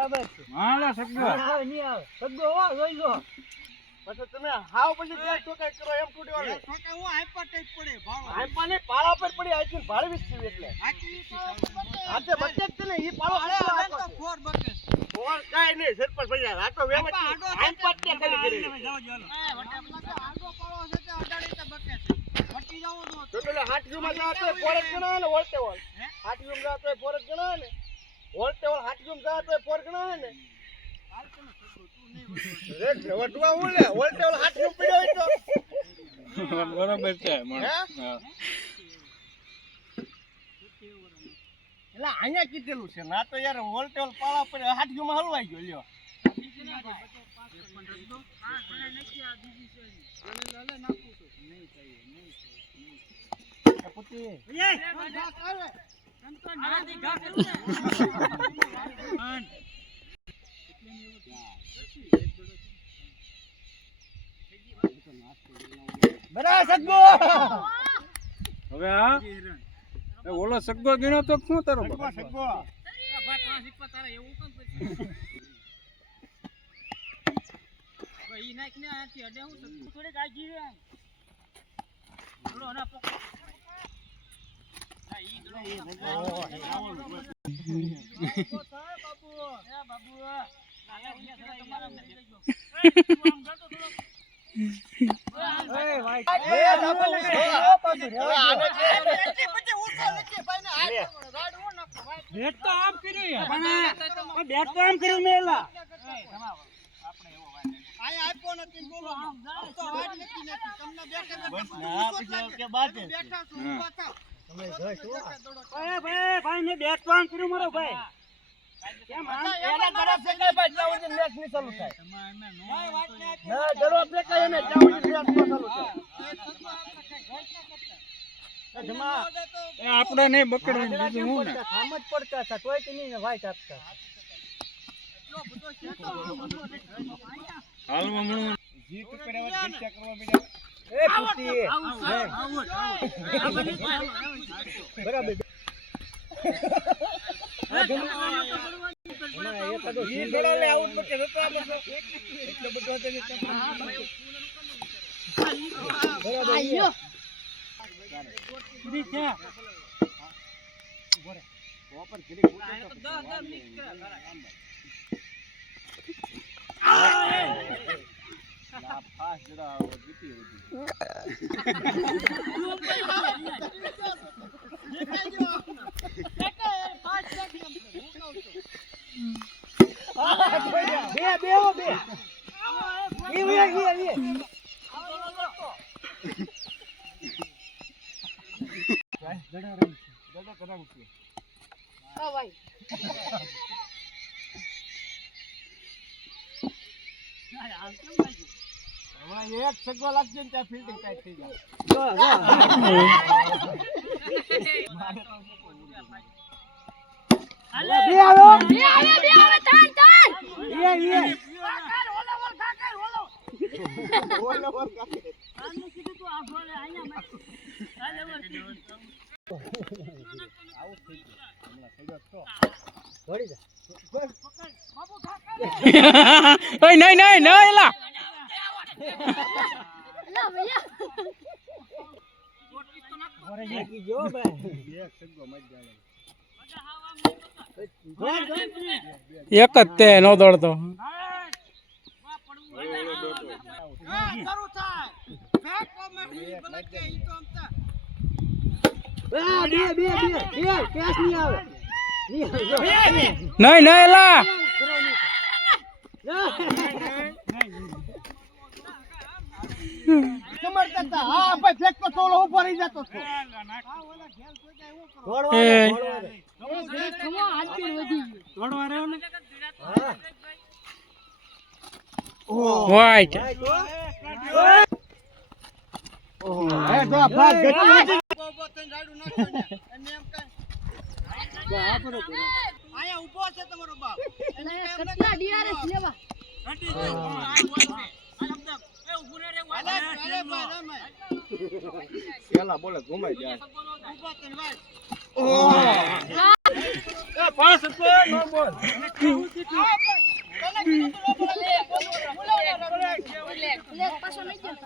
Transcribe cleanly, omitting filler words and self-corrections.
બરાબર છે માલા સગો આવે નહીં આવે સગો હો જોઈ લો પછી તમે હાવ પછી ત્યાં ચોકાઈ કરો એમ તૂટી વાળે છોકા હું હાઈપર ટાઈપ પડે ભાવ આઈપાને પાળા પર પડી આઈથી ભાળવી છે એટલે આતે બચે જ ને ઈ પાળો અરે હવે તો ફોર બકે ફોર કાઈ નહીં સરપંચ ભાઈ આ તો વેમ જ આઈપાટ તે કરી કરી જાવ જો એ વટાપલા તો આગો પાળો છે તે અડાડી તે બકે છે વટી જાવ તો પેલા હાટજુમાં જાતો ફોરજ ગણા ને વળતે વળ હાટજુમાં જાતો ફોરજ ગણા ને વળતે વળ હાટજુમાં જાતો ફોર ગણા ને રે વટવા ઉલે વળતે વળ હાટજુમ પડ્યો હોય તો બરોબર છે મને હા એલા અહીંયા કીધેલું છે ના તો યાર વળતે વળ પાળા પર હાટજુમાં હલવાઈ ગયો લ્યો બરાબર સગો હવે આ ઓલો સગો ગણ્યો તો શું તારો સગો સગો તારા એવું કેમ ઈ નાખ ને આથી અડે હું થોડે ગાજી રે થોડો ના પકડ હા ઈ દડો બાબુ એ બાબુ આયા તમારા મે દેજો તું આમ જતો થોડો એ ભાઈ એ બાબુ આને પછી ઉસો લેકે ભાઈ ને હાથ રાડ હો નાખો ભાઈ બેટ તો આમ કર્યું યાર બેટ તો આમ કર્યું મેલા આયા આપ્યો નથી બોલો તો વાત નથી નથી તમને બેઠા બેઠા કે બાત બેઠા છો ઊભા થાઓ તમે જોઈ છો ભાઈ ને બેટ તો આમ કર્યું મારો ભાઈ કેમ એના ગળા છે કે ભાઈ જાવ જે મેચ ની ચાલુ થાય ના ગળો આપણે કઈ એને જાવ જે મેચ ની ચાલુ થાય એ આપણે નહીં બકડવાનું બીજું હું ને આમ જ પડતા હતા તોય તે નહીં ભાઈ કાપતા હાલમાં મણું જીત કરાવવા ચર્ચા કરવા બેઠા એ પુતી બરાબર ઈ ગળો લે આઉટ પર કે નતો આપણે એટલે બધો હતો ને બરાબર આયો દી છે ઓપર ઘડી લા ફાસ્ટ જડા જીતી એક સગો લાગશે ને ત્યાં ફિલ્ડિંગ ટાઈટ થઈ જાય બે આવે તાન ઓય નહીં નહીં ન એલા લા ભૈયા એક જ તે નો દોડતો નહીં નહીં એલા સમર્થતા હા ભાઈ ફેંકતો થોડો ઉભો રહી જતો છો ખમો હાથી વધી ગયો વાઈટ એ તો ભાગ ગતિ આયા ઉભો છે તમારો બાપ કેટલા ડીઆરએસ લેવા પેલા બોલે ઘુમાઈ જાય પાસ હતો નો બોલ લે પાછો લઈ ગયો